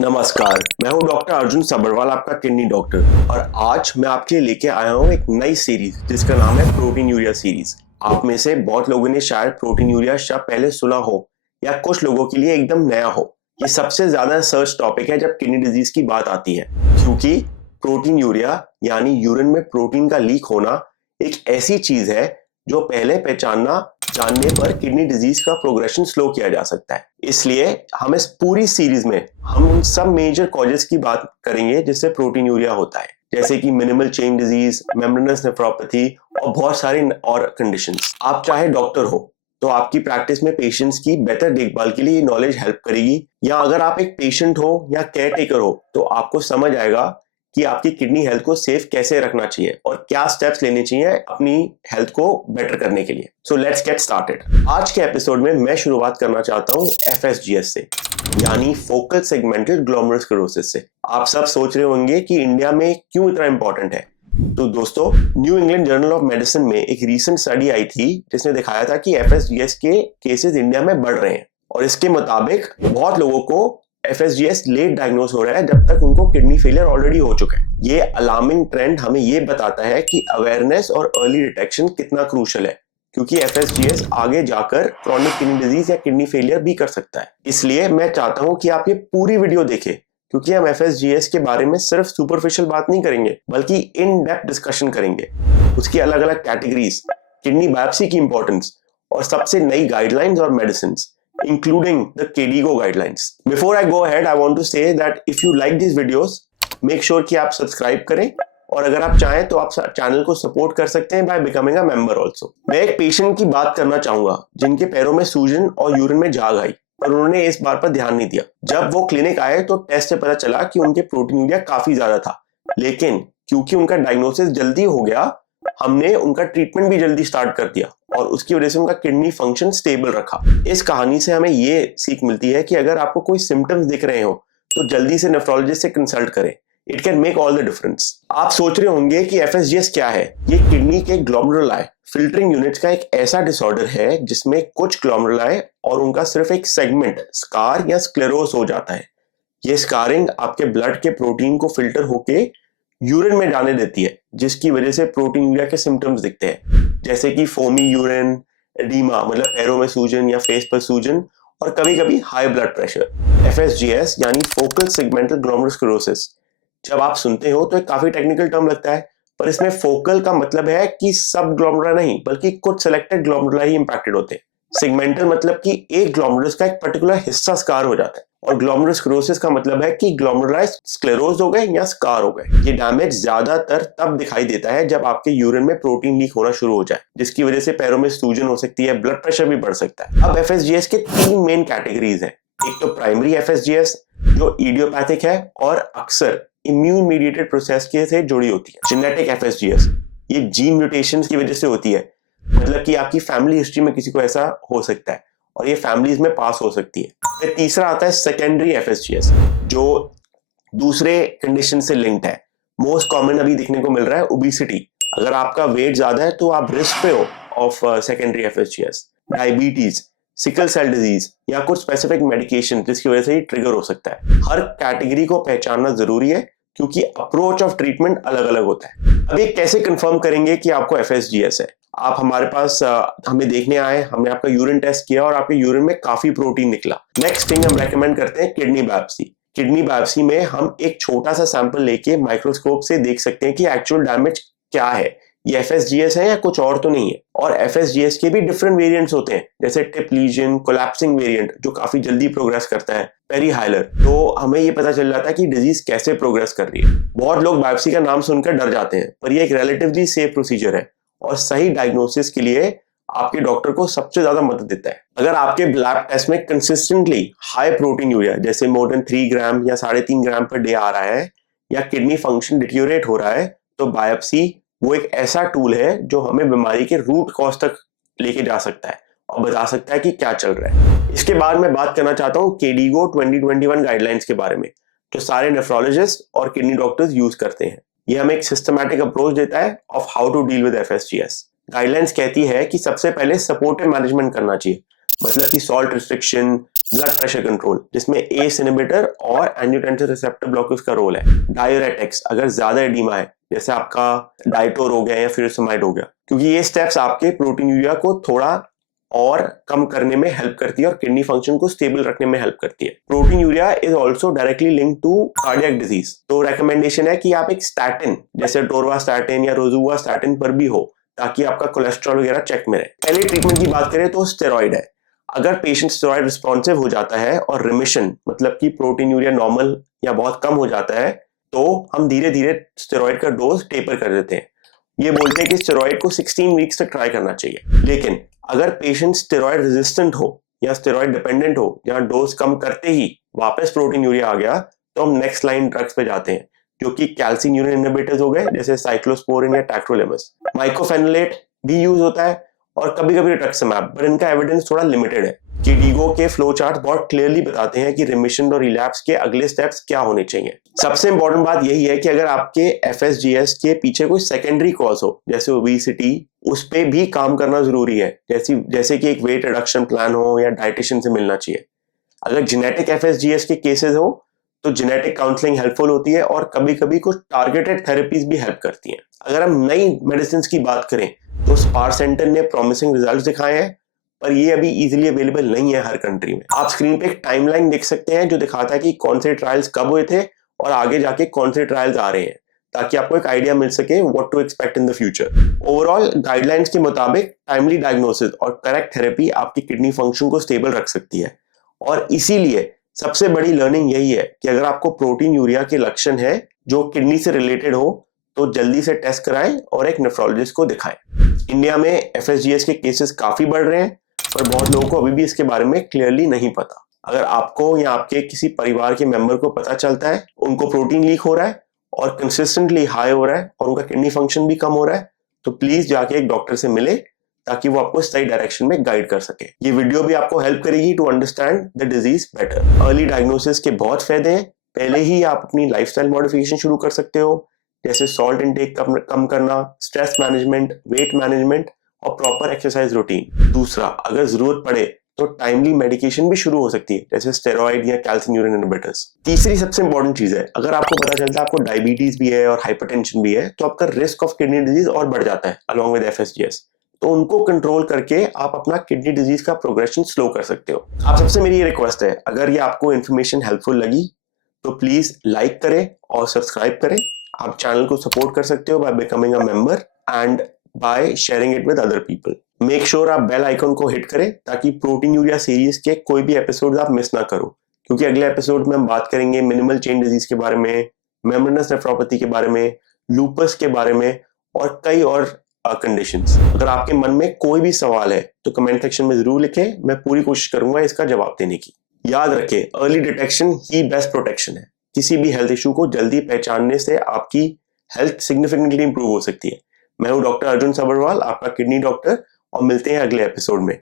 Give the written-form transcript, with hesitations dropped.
नमस्कार, मैं हूं डॉक्टर अर्जुन सब्रवाल, आपका किडनी डॉक्टर। और आज मैं आपके लिए लेके आया हूं एक नई सीरीज जिसका नाम है प्रोटीन यूरिया सीरीज। आप में से बहुत लोगों ने शायद प्रोटीन यूरिया शब्द पहले सुना हो या कुछ लोगों के लिए एकदम नया हो। ये सबसे ज्यादा सर्च टॉपिक है जब किडनी डिजीज की बात आती है, क्योंकि प्रोटीन यूरिया यानी यूरिन में प्रोटीन का लीक होना एक ऐसी चीज है जो पहले पहचानना जानने पर किडनी डिजीज का प्रोग्रेशन स्लो किया जा सकता है। इसलिए हम इस पूरी सीरीज में हम उन सब मेजर कॉजेस की बात करेंगे जिससे प्रोटीन यूरिया होता है, जैसे कि minimal change disease, membranous nephropathy और बहुत सारी और कंडीशंस। आप चाहे डॉक्टर हो तो आपकी प्रैक्टिस में पेशेंट्स की बेहतर देखभाल के लिए ये नॉलेज हेल्प करेगी, या अगर आप एक पेशेंट हो या केयर टेकर हो तो आपको समझ आएगा कि आपकी किडनी हेल्थ को सेफ कैसे रखना चाहिए और क्या स्टेप्स लेने चाहिए अपनी हेल्थ को बेटर करने के लिए। So let's get started. आज के एपिसोड में मैं शुरुआत करना चाहता हूँ FSGS से, यानी फोकल सेगमेंटल ग्लोमेरुलोस्क्लेरोसिस से। आप सब सोच रहे होंगे कि इंडिया में क्यों इतना इंपॉर्टेंट है। तो दोस्तों, new England journal of medicine में एक रीसेंट स्टडी आई थी जिसने दिखाया था कि FSGS के केसेस इंडिया में बढ़ रहे हैं, और इसके मुताबिक बहुत लोगों को FSGS लेट डायग्नोज हो रहा है जब तक उनको किडनी फेलियर ऑलरेडी हो चुका है। ये अलार्मिंग ट्रेंड हमें ये बताता है कि अवेयरनेस और अर्ली डिटेक्शन कितना क्रूशियल है, क्योंकि FSGS आगे जाकर क्रॉनिक किडनी डिजीज या किडनी फेलियर भी कर सकता है। इसलिए मैं चाहता हूं कि आप ये पूरी वीडियो देखें, क्योंकि हम FSGS के बारे में सिर्फ सुपरफिशियल बात नहीं करेंगे बल्कि इन डेप्थ डिस्कशन करेंगे, उसकी अलग अलग कैटेगरीज, किडनी बायोप्सी की इंपॉर्टेंस और सबसे नई गाइडलाइंस और medicine, including the KDIGO guidelines. Before I go ahead, I want to say that if you like these videos, make sure कि आप सब्सक्राइब करें, और अगर आप चाहें तो आप चैनल को सपोर्ट कर सकते हैं by becoming a member also. मैं एक पेशेंट की बात करना चाहूंगा जिनके पैरों में सूजन और यूरिन में झाग आई, पर उन्होंने इस बात पर ध्यान नहीं दिया। जब वो क्लिनिक आए तो टेस्ट से पता चला कि उनके प्रोटीन यूरिया काफी ज्यादा था, लेकिन क्योंकि उनका डायग्नोसिस जल्दी हो गया, हमने उनका ट्रीटमेंट भी जल्दी स्टार्ट कर दिया और उसकी वजह से उनका किडनी फंक्शन स्टेबल रखा। इस कहानी से हमें ये सीख मिलती है कि अगर आपको कोई सिम्टम्स दिख रहे हो तो जल्दी से नेफ्रोलॉजिस्ट से कंसल्ट करें। It can make all the difference. आप सोच रहे होंगे कि FSGS क्या है। ये किडनी के ग्लोमेरुलाई फिल्टरिंग यूनिट्स का एक ऐसा डिसऑर्डर है जिसमें कुछ ग्लोमेरुलाई और उनका सिर्फ एक सेगमेंट स्कार या स्क्लेरोस हो जाता है। ये स्कारिंग आपके ब्लड के प्रोटीन को फिल्टर होके यूरिन में जाने देती है, जिसकी वजह से प्रोटीन यूरिया के सिम्टम्स दिखते हैं, जैसे कि फोमी यूरिन, एडिमा मतलब पैरों में सूजन या फेस पर सूजन, और कभी कभी हाई ब्लड प्रेशर। FSGS यानी फोकल सेगमेंटल ग्लोमेरुलोस्क्लेरोसिस जब आप सुनते हो तो एक काफी टेक्निकल टर्म लगता है, पर इसमें फोकल का मतलब है कि सब ग्लोमेरुला नहीं बल्कि कुछ सिलेक्टेड ग्लोमेरुला ही इंपैक्टेड होते हैं। सेगमेंटल मतलब कि एक ग्लोमेरुलस का एक पर्टिकुलर हिस्सा स्कार हो जाता है, और ग्लोमेरुलोस्क्लेरोसिस का मतलब है कि ग्लोमेरुलाई स्क्लेरोज हो गए या स्कार हो गए। ये डैमेज ज्यादातर तब दिखाई देता है जब आपके यूरिन में प्रोटीन लीक होना शुरू हो जाए, जिसकी वजह से पैरों में सूजन हो सकती है, ब्लड प्रेशर भी बढ़ सकता है। अब FSGS के 3 मेन कैटेगरीज हैं। एक तो प्राइमरी FSGS जो इडियोपैथिक है और अक्सर इम्यून मीडिएटेड प्रोसेस के से जुड़ी होती है। जेनेटिक FSGS ये जीन म्यूटेशंस की वजह से होती है, मतलब कि आपकी फैमिली हिस्ट्री में किसी को ऐसा हो सकता है और ये फैमिलीज में पास हो सकती है। फिर तीसरा आता है सेकेंडरी FSGS जो दूसरे कंडीशन से लिंक्ड है। मोस्ट कॉमन अभी देखने को मिल रहा है ओबेसिटी। अगर आपका वेट ज्यादा है तो आप रिस्क पे हो ऑफ secondary FSGS। Diabetes, sickle cell disease या कुछ स्पेसिफिक मेडिकेशन जिसकी वजह से ये ट्रिगर हो सकता है। हर कैटेगरी को पहचानना जरूरी है क्योंकि अप्रोच ऑफ ट्रीटमेंट अलग अलग होता है। अब ये कैसे कंफर्म करेंगे कि आपको FSGS है। आप हमारे पास हमें देखने आए, हमने आपका यूरिन टेस्ट किया और आपके यूरिन में काफी प्रोटीन निकला। नेक्स्ट थिंग हम रेकमेंड करते हैं किडनी बायोप्सी। किडनी बायोप्सी में हम एक छोटा सा सैंपल लेके माइक्रोस्कोप से देख सकते हैं कि एक्चुअल डैमेज क्या है, ये FSGS है या कुछ और तो नहीं है। और FSGS के भी डिफरेंट वेरिएंट्स होते हैं, जैसे टिप लीजन, कोलैप्सिंग वेरिएंट जो काफी जल्दी प्रोग्रेस करता है, पेरीहाइलर। तो हमें ये पता चल जाता है कि डिजीज कैसे प्रोग्रेस कर रही है। बहुत लोग बायोप्सी का नाम सुनकर डर जाते हैं, पर ये एक रिलेटिवली सेफ प्रोसीजर है और सही डायग्नोसिस के लिए आपके डॉक्टर को सबसे ज्यादा मदद देता है। अगर आपके ब्लड टेस्ट में कंसिस्टेंटली हाई प्रोटीन यूरिया जैसे मोर देन 3 ग्राम या 3.5 ग्राम पर डे आ रहा है, या किडनी फंक्शन डिटीरियोरेट हो रहा है, तो बायोप्सी वो एक ऐसा टूल है जो हमें बीमारी के रूट कॉज तक लेके जा सकता है और बता सकता है कि क्या चल रहा है। इसके बाद मैं बात करना चाहता हूँ KDIGO 2021 गाइडलाइंस के बारे में, जो सारे नेफ्रोलॉजिस्ट और किडनी डॉक्टर्स यूज करते हैं। ये हमें एक सिस्टमैटिक अप्रोच देता है of how to deal with FSGS। Guidelines कहती है कि सबसे पहले सपोर्टिव मैनेजमेंट करना चाहिए, मतलब कि salt restriction, blood pressure control, जिसमें एस इनहिबिटर और एंजियोटेंसिन रिसेप्टर ब्लॉकर्स का रोल है। डायूरेटिक्स, अगर ज्यादा एडिमा है जैसे आपका डाइटोर हो गया या फ्यूरोसेमाइड हो गया, क्योंकि ये स्टेप्स आपके प्रोटीनूरिया को थोड़ा और कम करने में हेल्प करती है और किडनी फंक्शन को स्टेबल रखने में हेल्प करती है। Proteinuria is also directly link to cardiac disease. तो रेकमेंडेशन है कि आप एक स्टैटिन जैसे टोरवास्टैटिन या रोजुवास्टैटिन पर भी हो, ताकि आपका कोलेस्ट्रॉल वगैरह चेक में रहे। पहले ट्रीटमेंट की बात करें तो स्टेरॉइड है। अगर पेशेंट स्टेरॉइड रिस्पॉन्सिव हो जाता है और रिमिशन मतलब कि प्रोटीनूरिया नॉर्मल या बहुत कम हो जाता है, तो हम धीरे धीरे स्टेरॉइड का डोज टेपर कर देते हैं। ये बोलते हैं कि स्टेरॉइड को 16 वीक्स तक ट्राई करना चाहिए। लेकिन अगर पेशेंट स्टेरॉइड रेजिस्टेंट हो या स्टेरॉइड डिपेंडेंट हो, जहां डोज कम करते ही वापस प्रोटीनूरिया आ गया, तो हम नेक्स्ट लाइन ड्रग्स पे जाते हैं, जो कि कैल्सिन्यूरिन इनहिबिटर्स हो गए जैसे साइक्लोस्पोरिन या टैक्रोलिमस। माइकोफेनोलेट भी यूज होता है और कभी कभी रिटक्समैब, पर इनका एविडेंस थोड़ा लिमिटेड है। KDIGO के फ्लो चार्ट बहुत क्लियरली बताते हैं कि रिमिशन और रिलैप्स के अगले स्टेप्स क्या होने चाहिए। सबसे इंपॉर्टेंट बात यही है कि अगर आपके FSGS के पीछे कोई सेकेंडरी कॉज हो जैसे ओबेसिटी, उस पे भी काम करना जरूरी है, जैसे कि एक वेट रिडक्शन प्लान हो या डाइटिशियन से मिलना चाहिए। अगर जेनेटिक FSGS के केसेस हो तो जेनेटिक काउंसलिंग हेल्पफुल होती है और कभी कभी कुछ टारगेटेड थेरेपीज भी हेल्प करती हैं। अगर हम नई मेडिसिन की बात करें तो स्पारसेंटन ने प्रॉमिसिंग रिजल्ट्स दिखाए हैं, पर ये अभी इजीली अवेलेबल नहीं है हर कंट्री में। आप स्क्रीन पे एक टाइमलाइन देख सकते हैं जो दिखाता है कि कौन से ट्रायल्स कब हुए थे और आगे जाके कौन से ट्रायल्स आ रहे हैं, ताकि आपको एक आइडिया मिल सके what to expect in the future. Overall guidelines के मुताबिक टाइमली डायग्नोसिस और करेक्ट थेरेपी आपकी किडनी फंक्शन को स्टेबल रख सकती है। और इसीलिए सबसे बड़ी लर्निंग यही है कि अगर आपको प्रोटीनूरिया के लक्षण है जो किडनी से रिलेटेड हो, तो जल्दी से टेस्ट कराएं और एक नेफ्रोलॉजिस्ट को दिखाएं। इंडिया में FSGS के केसेस काफी बढ़ रहे हैं, पर बहुत लोगों को अभी भी इसके बारे में क्लियरली नहीं पता। अगर आपको या आपके किसी परिवार के मेंबर को पता चलता है उनको प्रोटीन लीक हो रहा है और कंसिस्टेंटली हाई हो रहा है और उनका किडनी फंक्शन भी कम हो रहा है, तो प्लीज जाके एक डॉक्टर से मिले, ताकि वो आपको सही डायरेक्शन में गाइड कर सके। ये वीडियो भी आपको हेल्प करेगी to understand the disease better. Early diagnosis के बहुत फायदे हैं। पहले ही आप अपनी लाइफस्टाइल मॉडिफिकेशन शुरू कर सकते हो, जैसे सॉल्ट इनटेक कम करना, स्ट्रेस मैनेजमेंट, वेट मैनेजमेंट और प्रॉपर एक्सरसाइज रूटीन। दूसरा, अगर जरूरत पड़े तो टाइमली मेडिकेशन भी शुरू हो सकती है, जैसे स्टेरॉइड या कैल्सिन्यूरिन इनहिबिटर्स। तीसरी सबसे इंपॉर्टेंट चीज है, अगर आपको पता चलता है आपको डायबिटीज भी है और हाइपरटेंशन भी है, तो आपका रिस्क ऑफ किडनी डिजीज और बढ़ जाता है अलॉन्ग विद FSGS। तो उनको कंट्रोल करके आप अपना किडनी डिजीज का प्रोग्रेशन स्लो कर सकते हो। आप सबसे मेरी ये रिक्वेस्ट है, अगर ये आपको इन्फॉर्मेशन हेल्पफुल लगी तो प्लीज लाइक करें और सब्सक्राइब करें। आप चैनल को सपोर्ट कर सकते हो by becoming a member and by sharing it with other people. Make sure आप बेल आइकन को हिट करें ताकि प्रोटीनूरिया सीरीज के कोई भी एपिसोड आप मिस ना करो, क्योंकि अगले एपिसोड में हम बात करेंगे मिनिमल चेन डिजीज के बारे में, मेम्ब्रेनस नेफ्रोपैथी के बारे में, लूपस के बारे में और कई और कंडीशंस। अगर आपके मन में कोई भी सवाल है तो कमेंट सेक्शन में जरूर लिखें, मैं पूरी कोशिश करूंगा इसका जवाब देने की। याद रखें, अर्ली डिटेक्शन ही बेस्ट प्रोटेक्शन है। किसी भी हेल्थ इशू को जल्दी पहचानने से आपकी हेल्थ सिग्निफिकेंटली इंप्रूव हो सकती है। मैं हूं डॉक्टर अर्जुन सब्रवाल, आपका किडनी डॉक्टर, और मिलते हैं अगले एपिसोड में।